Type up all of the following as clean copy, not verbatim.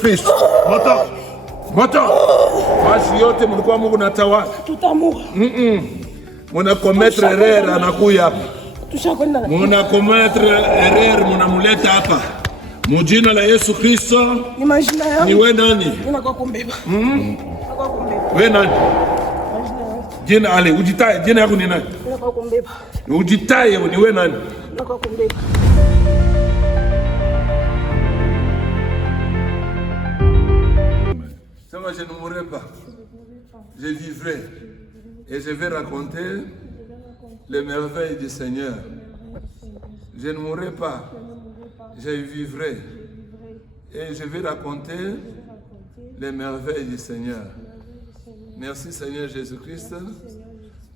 Kristo. Moto. Fasi yote mlikuwa Mungu natawala. Tutamua. Muna commettre erreur anakuya hapa. Tushakwenda. Muna commettre erreur mnamuleta hapa. Mujina la Yesu Kristo. Ni majina yangu. Ni wewe nani? Ninakuwa kumbeba. Ninakuwa kumbeba. Wewe nani? Majina yangu. Jina ale, ujitaye, jina yako ni nani? Ninakuwa kumbeba. Ujitaye, ni wewe nani? Ninakuwa kumbeba. Je ne mourrai pas, je vivrai et je vais raconter les merveilles du Seigneur. Je ne mourrai pas, je vivrai et je vais raconter les merveilles du Seigneur. Merci Seigneur Jésus-Christ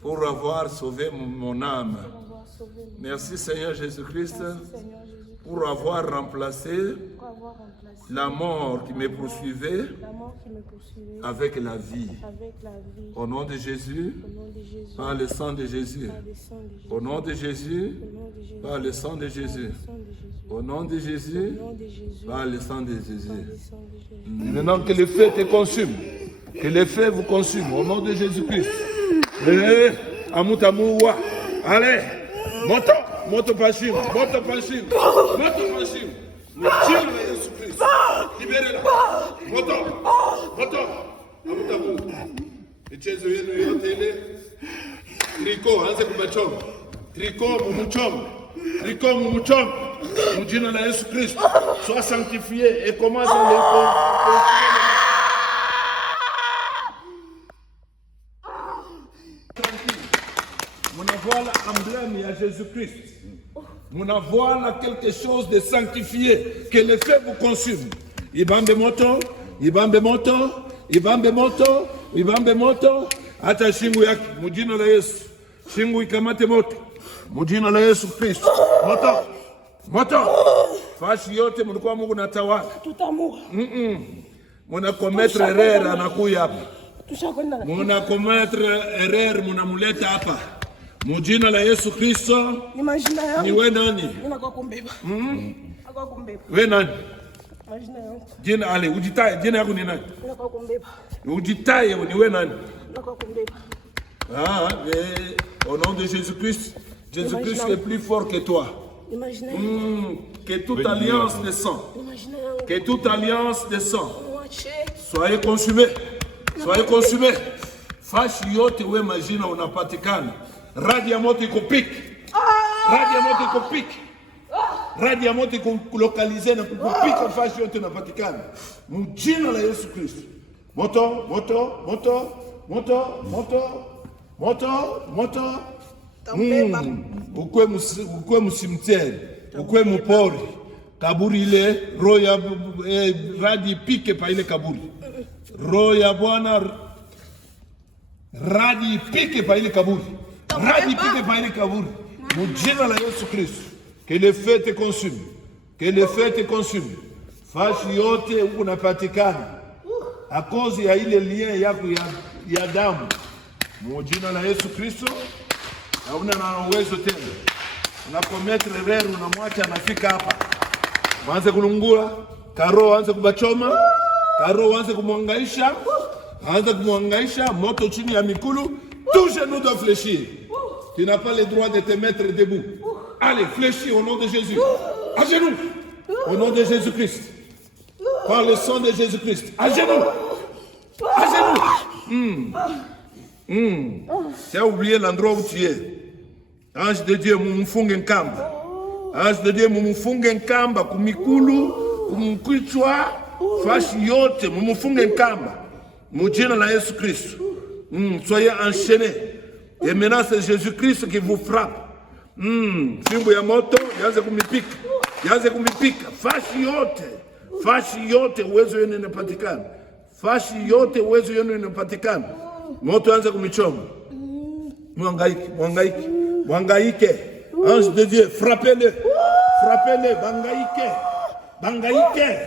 pour avoir sauvé mon âme. Merci Seigneur Jésus-Christ pour avoir remplacé la mort qui me poursuivait avec la vie. Au nom de Jésus, par le sang de Jésus. Au nom de Jésus, par le sang de Jésus. Au nom de Jésus, par le sang de Jésus. Maintenant que le feu te consume, que le feu vous consume, au nom de Jésus-Christ. Allez, moto pachim. Mujina la Yesu Kristo. Libérez-la. Moto. Amutamu. Michezo yenu yote ile. Triko, anze kubachoma. Triko mumuchoma. Mujina la Yesu Kristo. Sois sanctifié et commence à le Voilà l'emblème à Jésus-Christ. Voilà quelque chose de sanctifié, que le feu vous consume. Ibambe moto. Hata shingu yake, mujina la Yesu. Shingu ikamate moto. Mujina la Yesu Kristo. Moto. Fashi yote mlikuwa Mungu natawala. Tutamua. Muna commettre erreur anakuya hapa. Tushakwenda. Muna commettre erreur mnamuleta hapa. Mujina la Yesu Kristo. Ni majina yangu. Ni wewe nani? Ninakuwa kumbeba. Ninakuwa kumbeba. Wewe nani? Majina yangu. Jina ale, ujitaye, jina yako ni nani? Ninakuwa kumbeba. Ujitaye, ni wewe nani? Ninakuwa kumbeba. Au nom de Jésus-Christ, Jésus-Christ est plus fort que toi. Que toute alliance de sang. Que toute alliance de sang. Soyez consumés. Fashi yote we majina unapatikana. Radi ya moto ikupiki. Radi ya moto ikulokalize na kukupika. Fashi yote unapatikana. Mujina la Yesu Kristo. Moto. Ukwe musimtieri. Ukwe mupori. Kaburi ile. Roya radi pike pa ile kaburi. Roya Bwana. Radi pike pa ile kaburi. Mujina la Yesu Kristo. Que le feu te consume. Fashi yote unapatikana. A cause ya ile lien yako ya damu. Mujina la Yesu Kristo. Hauna na uwezo tena. Unakometre erreur unamwacha anafika hapa. Waanze kulungula, karo anze kubachoma, karo anze kumwangaisha. Moto chini ya mikulu, tout genou doit fléchir. Tu n'as pas le droit de te mettre debout. Allez, fléchis au nom de Jésus. À genoux. Au nom de Jésus-Christ. Par le sang de Jésus-Christ. À genoux. Tu as oublié l'endroit où tu es. Ange de Dieu, mumufunge nkamba. Ange de Dieu, mumufunge nkamba kumikulu, kumkichwa, fashi yote, mumufunge nkamba. Mujina la Yesu Christ. Soyez enchaînés. Et maintenant, c'est Jésus-Christ qui vous frappe. Fimbo ya moto, yaanze kumipika. Fashi yote, uwezo yenu inapatikana. Moto yaanze kumichoma. Mwangaike. Ange de Dieu, frappez-le, bangaike.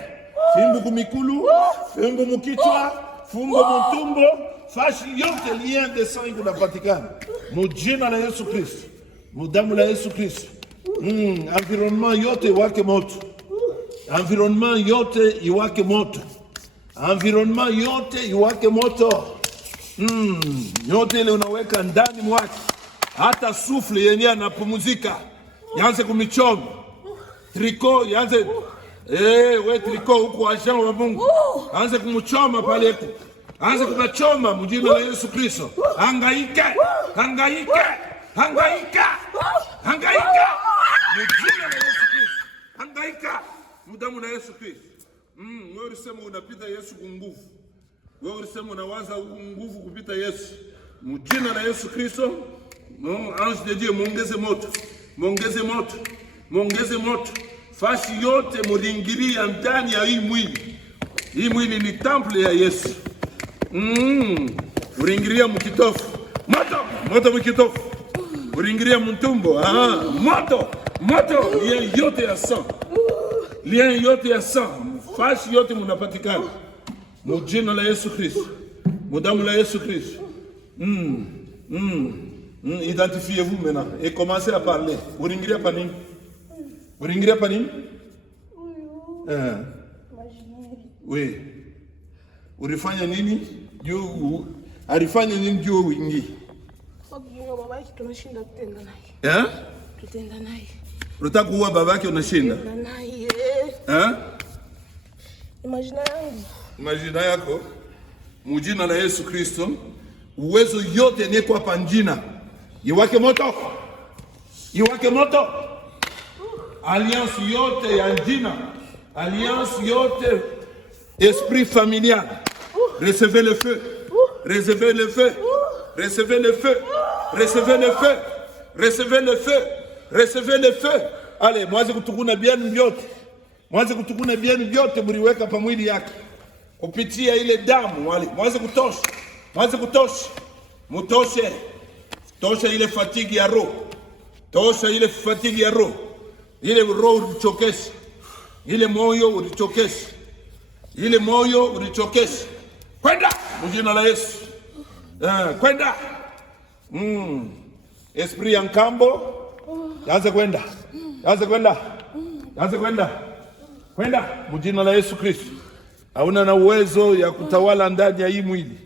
Fimbo kumikulu, fimbo mukichwa, fimbo mutumbo, fashi yote lien de sang inapatikana. Mujina la Yesu Kristo. Mudamu la Yesu Kristo. Environnement yote iwake moto. environment yote iwake moto. Yote ile unaweka ndani mwake, hata sufle yenye anapumzika yanze kumichoma. Triko yanze we triko huko ashama wa Mungu anze kumuchoma pale huko, anze kumachoma mjina la Yesu Kristo. Hangaika mjina la Yesu Kristo, hangaika mdamu na Yesu Kristo. Wewe unasema unapita Yesu kwa nguvu, wewe unasema unawaza nguvu kupita Yesu. Mjina la Yesu Kristo, ange de Dieu, muongeze moto. Fashi yote muringiria ndani ya hii mwili. Hii mwili ni temple ya Yesu. Uringiria mkitofu. Moto mkitofu. Uringiria mtumbo. Moto. Lien yote ya sang. Fashi yote munapatikana. Mujina la Yesu Kristo. Mudamu la Yesu Kristo. Identifiez-vous maintenant et commencez à parler. Uringiria panini? Uringiria panini? Oui. Ulifanya nini? Alifanya nini juu wingi? Babaki tunashinda kutenda naye. Tutenda naye. Unataka kuua babake unashinda? Tutenda naye. Imagina yako. Mujina la Yesu Kristo. Uwezo yote ni kwa panjina. Iwake moto. Alliance yote ya jina. Alliance yote esprit familial. Recevez le feu. Allez, mwanze kutukuna bienu vyote mliweka pa mwili yake. Kupitia ile damu wale. Mwanze kutosha. Tosha ile fatigue ya roho. Ile roho ulichokesha. Ile moyo ulichokesha. Kwenda mjina la Yesu. Kwenda. Esprit ya nkambo. Anza kwenda. Kwenda mjina la Yesu Kristo. Hauna na uwezo ya kutawala ndani ya hii mwili.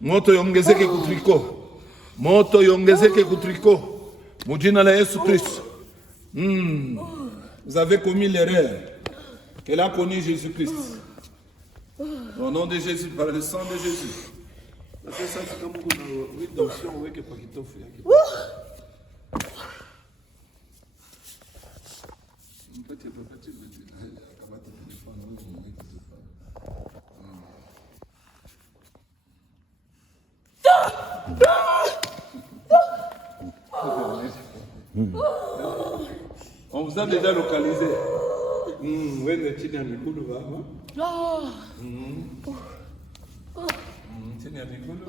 Moto yongezeke kutriko. Mujina la Yesu Christ. Vous avez commis l'erreur qu'elle a connu Jésus-Christ. Au nom de Jésus, par le sang de Jésus. On vous a déjà localisé. Chini ya migulu baba. Chini ya migulu.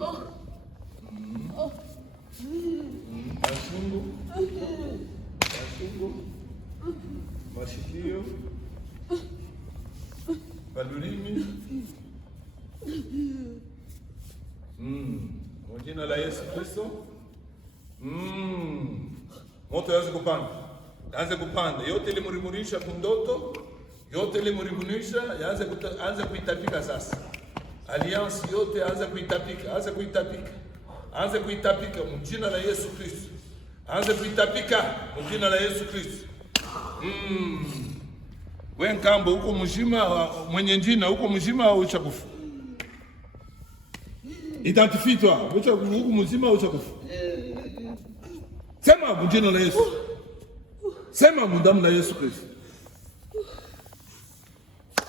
Mashungu. Mashikio. Balulimi. Jina la Yesu Kristo. Moto yaanze kupanda. Yote ile murimurisha kundoto, yote ile murimurisha yaanze kuitapika sasa. Alliance yote yaanze kuitapika mjina la Yesu Kristo. Anze kuitapika mjina la Yesu Kristo. Wewe nkambo huko mzima mwenye njina huko mzima au uchakufa? Identifie-toi, huko mzima au uchakufa? Sema mjina la Yesu. Sema mdamu la Yesu Kristo.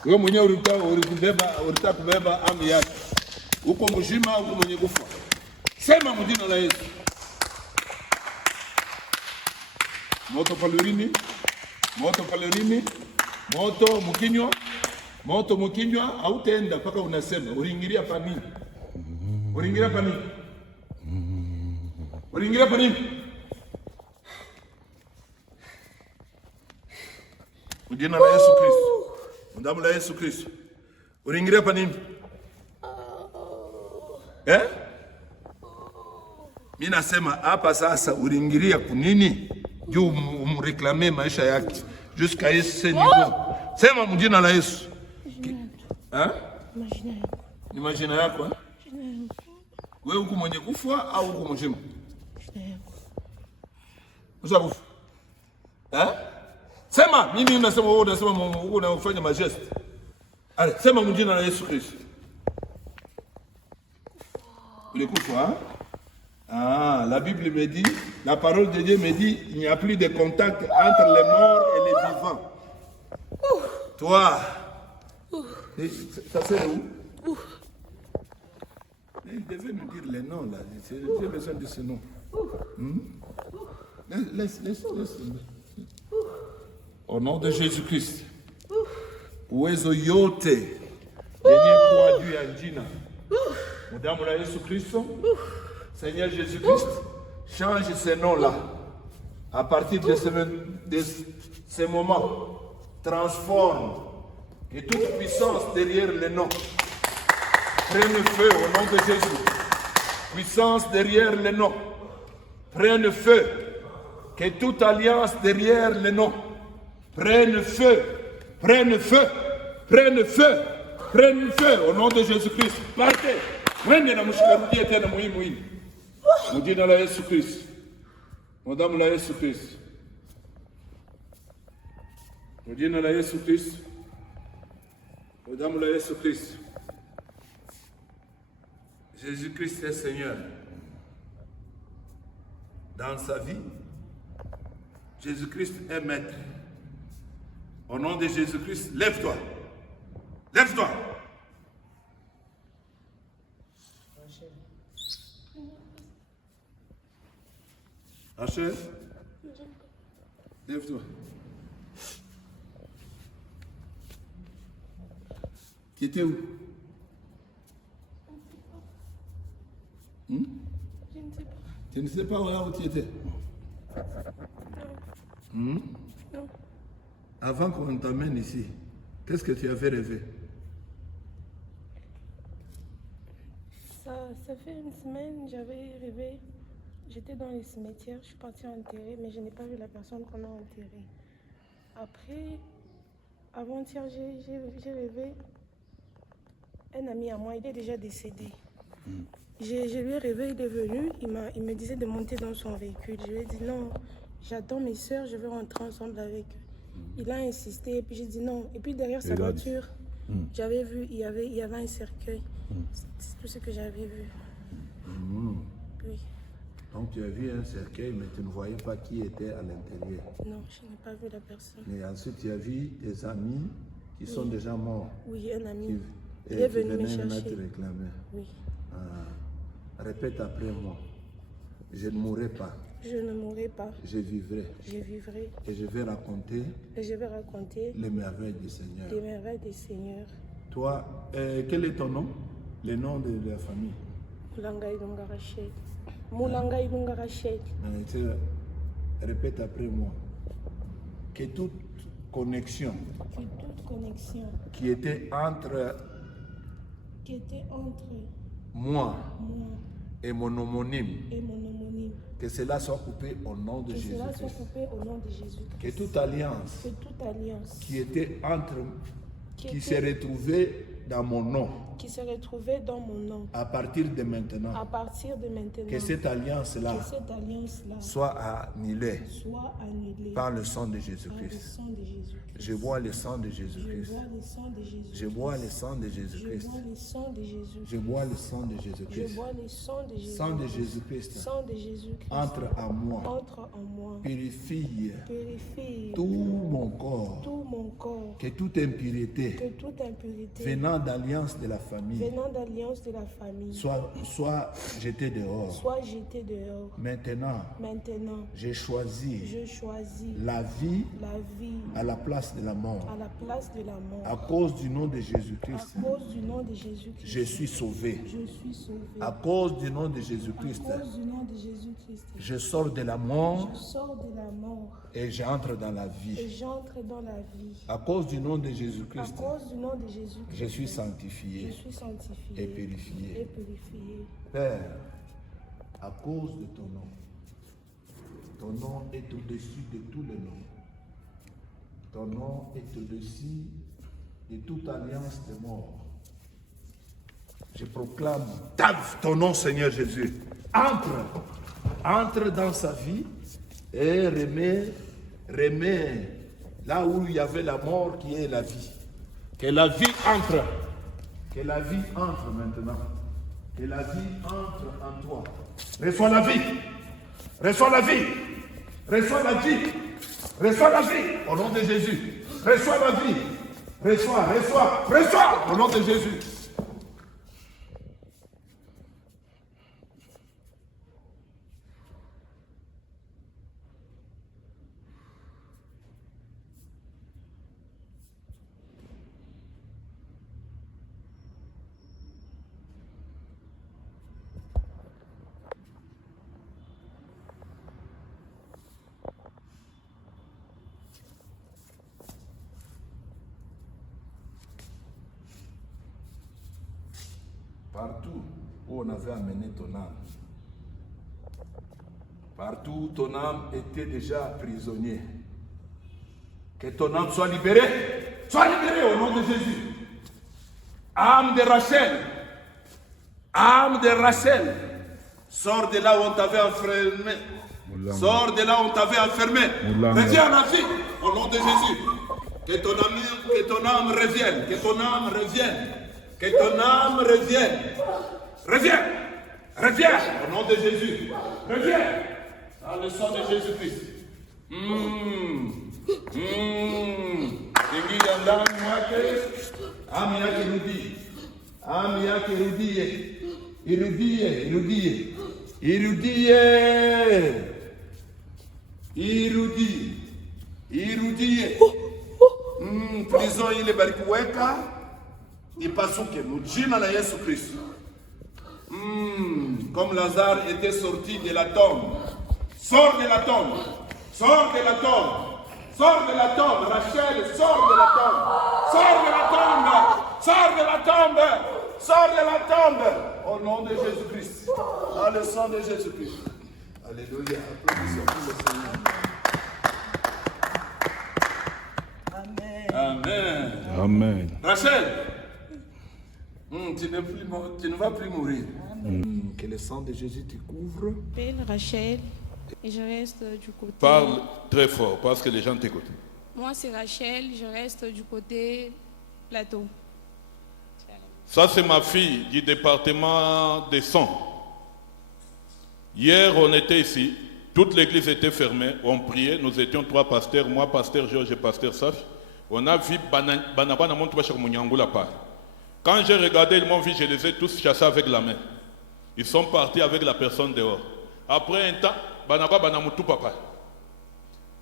Wewe mwenyewe ulitaka kubeba amri yake. Uko mzima au mwenye kufa? Sema mjina la Yesu. Moto palurini. Moto mkinywa hautaenda mpaka unasema uliingilia panini. Jina la Yesu Kristo. Damu la Yesu Kristo. Uliingilia panini? Mimi nasema hapa sasa uliingilia kunini? Juu umreklame maisha yake jusqu'à ce niveau. Sema mjina la Yesu. Majina yangu. Ni majina yako eh? Majina yangu. Wewe uko mwenye kufa au uko mzima? Majina yangu. Ushakufa. Sema mimi nasema wewe unasema Mungu unafanya majeste. Allez, sema mjina la Yesu Kristo. Ulikufa la Bible me dit, la parole de Dieu me dit, il n'y a plus de contact entre les morts et les vivants. Toi, ça c'est où? Il devait nous dire les noms là. J'ai besoin de ce nom. Laisse. Au nom de Jésus-Christ. Uwezo yote yenye kuadui ya jina. Mudamu la Yesu Kristo. Seigneur Jésus-Christ, change ces noms-là. À partir de ce moment, transforme. Et toute puissance derrière les noms. Prenne feu au nom de Jésus. Puissance derrière les noms. Prenne feu. Que toute alliance derrière les noms. Prenne feu. Prenne feu. Prenne feu. Prenne feu au nom de Jésus-Christ. Partez. Mwende na mshikarudie tena muhimu hili. Mjina la Yesu Kristo. Mdamu la Yesu Kristo. Mjina la Yesu Kristo. Mdamu la Yesu Kristo. Jésus-Christ est Seigneur. Dans sa vie, Jésus-Christ est maître. Au nom de Jésus-Christ, lève-toi. Lève-toi. Rachel, lève-toi. Tu étais où? Je ne sais pas. Tu ne sais pas où tu étais? Non. Avant qu'on t'amène ici, qu'est-ce que tu avais rêvé? Ça fait une semaine, j'avais rêvé. J'étais dans les cimetières, je suis partie enterrer, mais je n'ai pas vu la personne qu'on a enterrée. Après, avant-hier, j'ai rêvé un ami à moi, il est déjà décédé. Je lui ai rêvé, il est venu, il me disait de monter dans son véhicule. Je lui ai dit non, j'attends mes soeurs, je vais rentrer ensemble avec eux. Il a insisté, et puis j'ai dit non. Et puis derrière sa voiture, j'avais vu, il y avait un cercueil. C'est tout ce que j'avais vu. Oui. Donc tu as vu un cercueil, mais tu ne voyais pas qui était à l'intérieur. Non, je n'ai pas vu la personne. Mais ensuite tu as vu des amis qui sont déjà morts. Oui, un ami. Qui Il est venu me venaient chercher. te réclamer. Oui. Répète après moi. Je ne mourrai pas. Je ne mourrai pas. Je vivrai. Je vivrai. Et je vais raconter les merveilles du Seigneur. Les merveilles du Seigneur. Toi, quel est ton nom? Le nom de la famille? Moulanga Ilunga Rachel. Moulanga Ilunga Rachel. Répète après moi. Que toute connexion qui était entre moi et mon homonyme, que cela soit coupé au nom de Jésus-Christ. Que toute alliance qui était entre, qui s'est retrouvée dans mon nom, à partir de maintenant, que cette alliance-là soit annulée par le sang de Jésus-Christ. Je bois le sang de Jésus-Christ. Je bois le sang de Jésus-Christ. Je bois le sang de Jésus-Christ. Sang de Jésus-Christ. Entre en moi. Purifie tout mon corps. Que toute impureté venant d'alliance de la famille soit jetée dehors. Maintenant, j'ai choisi la vie à la place de la mort. À cause du nom de Jésus-Christ, je suis sauvé. À cause du nom de Jésus-Christ, je sors de la mort et j'entre dans la vie. À cause du nom de Jésus-Christ, je suis sanctifié et purifié. Père, à cause de ton nom est au-dessus de tous les noms. Ton nom est au-dessus de toute alliance de mort. Je proclame ton nom, Seigneur Jésus. Entre dans sa vie et remets là où il y avait la mort qui est la vie. Que la vie entre. Que la vie entre maintenant. Que la vie entre en toi. Reçois la vie. Reçois la vie. Reçois la vie. Reçois la vie. Au nom de Jésus. Reçois la vie. Reçois. Au nom de Jésus. Partout où on avait amené ton âme, partout où ton âme était déjà prisonnier, que ton âme soit libérée au nom de Jésus. Âme de Rachel, sors de là où on t'avait enfermé, reviens à la vie au nom de Jésus. Que ton âme revienne, que ton âme revienne. Reviens au nom de Jésus. Reviens dans le sang de Jésus-Christ. Irudie. Prison ile barikuweka ipasuke mjina la Yesu Kristo. Comme Lazare était sorti de la tombe. Sors de la tombe. Rachel, sors de la tombe. Au nom de Jésus-Christ. Dans le sang de Jésus-Christ. Alléluia. Applaudissons pour le Seigneur. Amen. Rachel, tu ne vas plus mourir. Que le sang de Jésus te couvre. Je m'appelle Rachel et je reste du côté... Parle très fort parce que les gens t'écoutent. Moi, c'est Rachel, je reste du côté plateau. Ça, c'est ma fille du département des sons. Hier, on était ici. Toute l'église était fermée. On priait. Nous étions 3 pasteurs. Moi, pasteur Georges et pasteur Saf. On a vu Banabana Montouachak Mouniangou part. Quand j'ai regardé, ils m'ont vu, je les ai tous chassés avec la main. Ils sont partis avec la personne dehors. Après un temps, Banaba Banamoutou papa.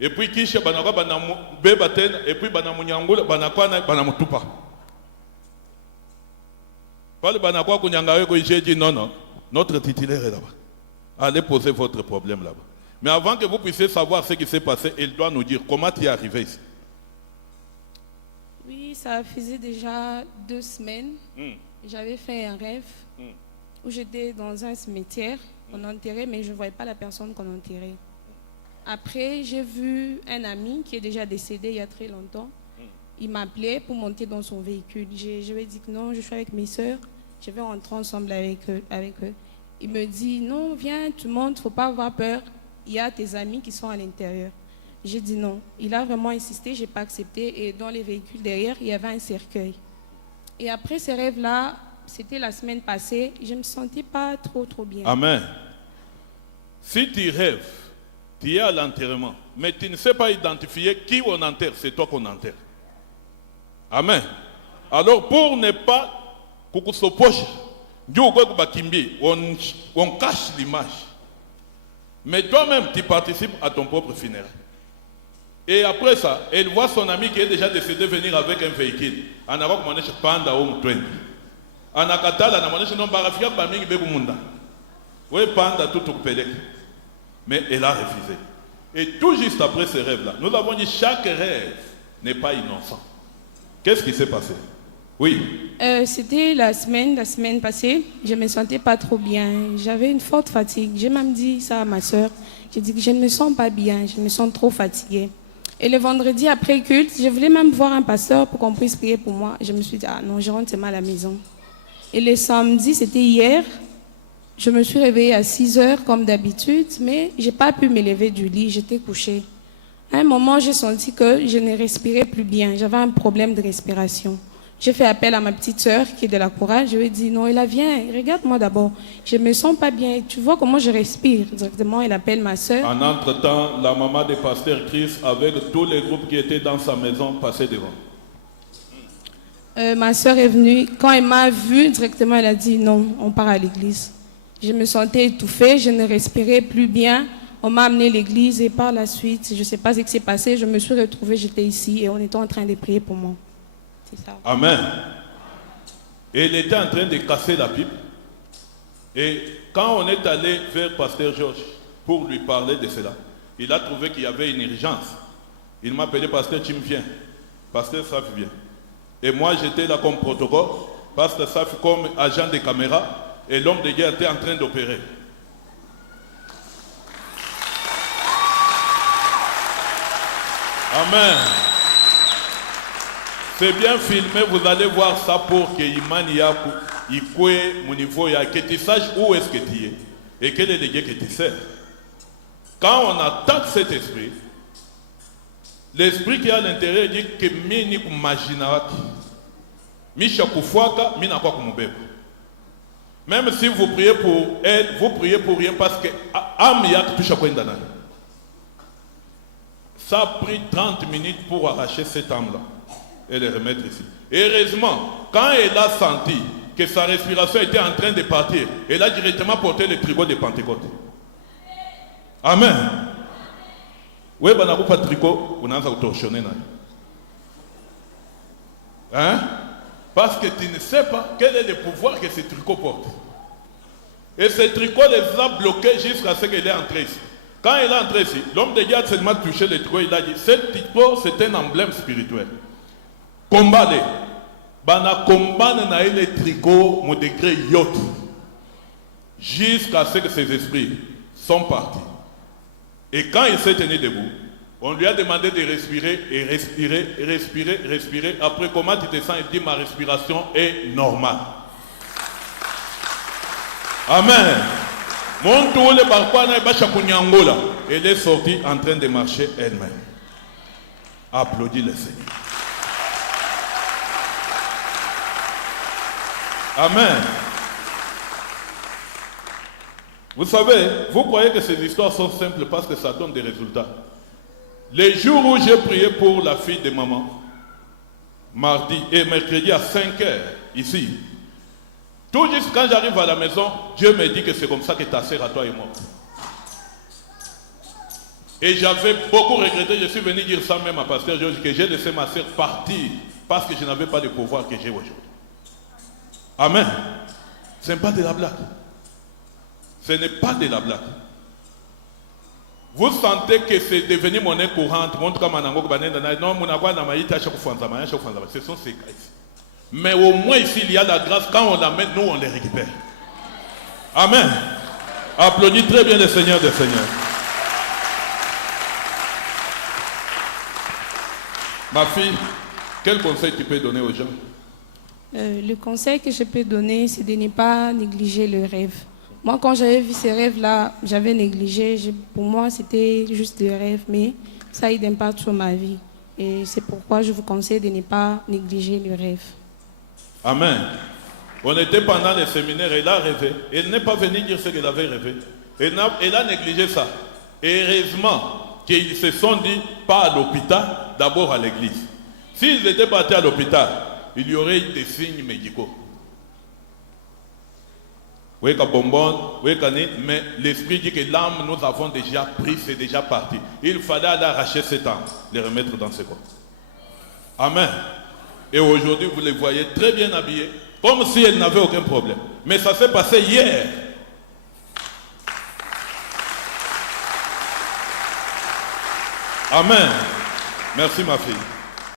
Et puis Kisha Banaba Banamou Bebaten, et puis Banamouniangou, Banakwana Banamoutou papa. Pas le Banakwa Kouniangawe, j'ai dit non, notre titulaire est là-bas. Allez poser votre problème là-bas. Mais avant que vous puissiez savoir ce qui s'est passé, il doit nous dire comment tu es arrivé ici. Oui, ça faisait déjà 2 semaines. J'avais fait un rêve où j'étais dans un cimetière. On enterrait, mais je ne voyais pas la personne qu'on enterrait. Après, j'ai vu un ami qui est déjà décédé il y a très longtemps. Il m'appelait pour monter dans son véhicule. Je lui ai dit que non, je suis avec mes soeurs. Je vais rentrer ensemble avec eux. Il me dit, non, viens, tu montes, il ne faut pas avoir peur. Il y a tes amis qui sont à l'intérieur. J'ai dit non. Il a vraiment insisté, je n'ai pas accepté. Et dans les véhicules derrière, il y avait un cercueil. Et après ces rêves-là, c'était la semaine passée, je ne me sentais pas trop bien. Amen. Si tu rêves, tu es à l'enterrement, mais tu ne sais pas identifier qui on enterre, c'est toi qu'on enterre. Amen. Alors pour ne pas on cache l'image. Mais toi-même, tu participes à ton propre funérail. Et après ça, elle voit son ami qui est déjà décédé venir avec un véhicule. Mais elle a refusé. Et tout juste après ce rêve-là, nous avons dit chaque rêve n'est pas innocent. Qu'est-ce qui s'est passé? Oui. C'était la semaine passée, je ne me sentais pas trop bien. J'avais une forte fatigue. J'ai même dit ça à ma soeur. J'ai dit que je ne me sens pas bien, je me sens trop fatiguée. Et le vendredi après culte, je voulais même voir un pasteur pour qu'on puisse prier pour moi. Je me suis dit, ah non, je rentre seulement à la maison. Et le samedi, c'était hier, je me suis réveillée à 6 heures comme d'habitude, mais je n'ai pas pu me lever du lit, j'étais couchée. À un moment, j'ai senti que je ne respirais plus bien, j'avais un problème de respiration. J'ai fait appel à ma petite sœur qui est de la chorale. Je lui ai dit, non, elle viens, regarde-moi d'abord. Je ne me sens pas bien. Tu vois comment je respire. Directement, elle appelle ma sœur. En entre-temps, la maman du pasteur Chris, avec tous les groupes qui étaient dans sa maison, passait devant. Ma sœur est venue. Quand elle m'a vue, directement, elle a dit, non, on part à l'église. Je me sentais étouffée, je ne respirais plus bien. On m'a amené à l'église et par la suite, je ne sais pas ce qui s'est passé, je me suis retrouvée, j'étais ici et on était en train de prier pour moi. C'est ça. Amen. Et il était en train de casser la pipe. Et quand on est allé vers Pasteur Georges pour lui parler de cela, il a trouvé qu'il y avait une urgence. Il m'a appelé, Pasteur, tu me viens. Pasteur Saf vient. Et moi, j'étais là comme protocole, Pasteur Saf comme agent de caméra, et l'homme de guerre était en train d'opérer. Amen. C'est bien filmé, vous allez voir ça pour que Imani Yaku, Ikwe, mon niveau, que tu saches où est-ce que tu es et quel est le Dieu que tu sers. Quand on attaque cet esprit, l'esprit qui est à l'intérieur dit que Mini Kumaginaraki, Misha Kufuaka, Mina Kwa Kumubeba. Même si vous priez pour elle, vous priez pour rien parce que Amiyak touche à Kwendana. Ça a pris 30 minutes pour arracher cette âme-là et le remettre ici. Et heureusement, quand elle a senti que sa respiration était en train de partir, elle a directement porté le tricot de Pentecôte. Amen. Oui, vous n'avez pas de tricot, vous n'avez pas de torsionné. Hein? Parce que tu ne sais pas quel est le pouvoir que ce tricot porte. Et ce tricot les a bloqués jusqu'à ce qu'elle est entrée ici. Quand elle est entrée ici, l'homme de Dieu a seulement touché le tricot, il a dit, ce tricot c'est un emblème spirituel. Combat les. Bana combat na le tricot mon degré yacht. Jusqu'à ce que ses esprits sont partis. Et quand il s'est tenu debout, on lui a demandé de respirer et respirer, et respirer, respirer. Après, comment tu te sens? Il dit, ma respiration est normale. Amen. Mon tour, le barquois n'a pas chakunyangola. Elle est sortie en train de marcher elle-même. Applaudis le Seigneur. Amen. Vous savez, vous croyez que ces histoires sont simples parce que ça donne des résultats. Les jours où j'ai prié pour la fille de maman, mardi et mercredi à 5 heures, ici, tout juste quand j'arrive à la maison, Dieu me dit que c'est comme ça que ta sœur à toi est morte. Et j'avais beaucoup regretté, je suis venu dire ça même à Pasteur Georges, que j'ai laissé ma sœur partir parce que je n'avais pas de pouvoir que j'ai aujourd'hui. Amen. Ce n'est pas de la blague. Ce n'est pas de la blague. Vous sentez que c'est devenu monnaie courante. Ce sont ces cas ici. Mais au moins ici, il y a la grâce. Quand on l'amène, nous, on les récupère. Amen. Applaudis très bien le Seigneur des Seigneurs. Ma fille, quel conseil tu peux donner aux gens? Le conseil que je peux donner, c'est de ne pas négliger le rêve. Moi, quand j'avais vu ces rêves-là, j'avais négligé. Pour moi, c'était juste des rêves, mais ça a eu d'impact sur ma vie. Et c'est pourquoi je vous conseille de ne pas négliger le rêve. Amen. On était pendant le séminaire, elle a rêvé. Elle n'est pas venue dire ce qu'elle avait rêvé. Elle a négligé ça. Et heureusement qu'ils se sont dit, pas à l'hôpital, d'abord à l'église. S'ils étaient partis à l'hôpital, il y aurait des signes médicaux. Oui, mais l'esprit dit que l'âme, nous avons déjà pris, c'est déjà parti. Il fallait aller arracher cette âme, les remettre dans ce corps. Amen. Et aujourd'hui, vous les voyez très bien habillés, comme si elle n'avait aucun problème. Mais ça s'est passé hier. Amen. Merci ma fille.